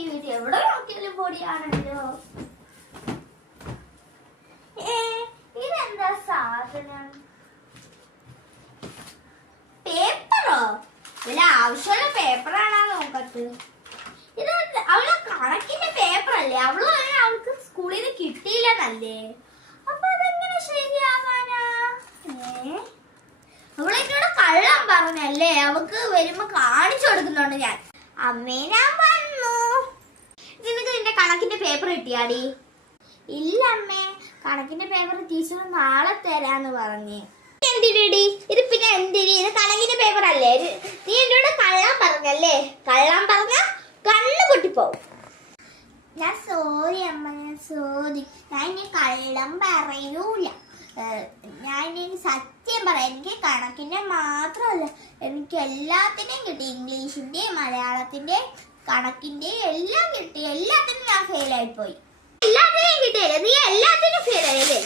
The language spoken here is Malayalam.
ഈ വീട്ടിൽ എവിടെ നോക്കിയാലും പൊടിയാണല്ലോ. ഇതെന്താ സാധനം? പേപ്പറോ? ഇതിൽ ആവശ്യമുള്ള പേപ്പറാണോ നോക്കത്ത്? ഇത് അവളെ കണക്കിന്റെ പേപ്പറല്ലേ? അവൾക്ക് സ്കൂളിൽ നിന്ന് കിട്ടിയില്ലെന്നല്ലേ? അപ്പൊ അതെങ്ങനെ ശരിയാവാനാ? അവളെന്നോട് കള്ളം പറഞ്ഞല്ലേ? അവക്ക് വരുമ്പോ കാണിച്ചു കൊടുക്കുന്നുണ്ട് ഞാൻ. അമ്മേ ഞാൻ വന്നു. നിനക്ക് നിന്റെ കണക്കിന്റെ പേപ്പർ കിട്ടിയാടി? ഇല്ല അമ്മേ, കണക്കിന്റെ പേപ്പർ ടീച്ചർ നാളെ തരാന്ന് പറഞ്ഞു. എന്തിനടി ഇത്? പിന്നെ എന്തിന്? ഇത് കണക്കിന്റെ പേപ്പർ അല്ലേ? നീ എന്നോട് കള്ളം പറഞ്ഞല്ലേ? കള്ളം പറഞ്ഞ കണ്ണ് പൊട്ടിപ്പോവും. ഞാൻ സോറി അമ്മ, ഞാൻ സോറി. ഞാൻ ഇനി കള്ളം പറയൂല. ഞാൻ ഇനി സത്യം പറയാം. എനിക്ക് കണക്കിന്റെ മാത്രമല്ല, എനിക്ക് എല്ലാത്തിനെയും കിട്ടി. ഇംഗ്ലീഷിന്റെയും മലയാളത്തിന്റെയും കണക്കിന്റെയും എല്ലാം കിട്ടി. എല്ലാത്തിനും ഞാൻ ഫെയിൽ ആയിപ്പോയി. എല്ലാത്തിനെയും കിട്ടിയല്ലേ? നീ എല്ലാത്തിനും ഫെയിൽ ആയല്ലേ?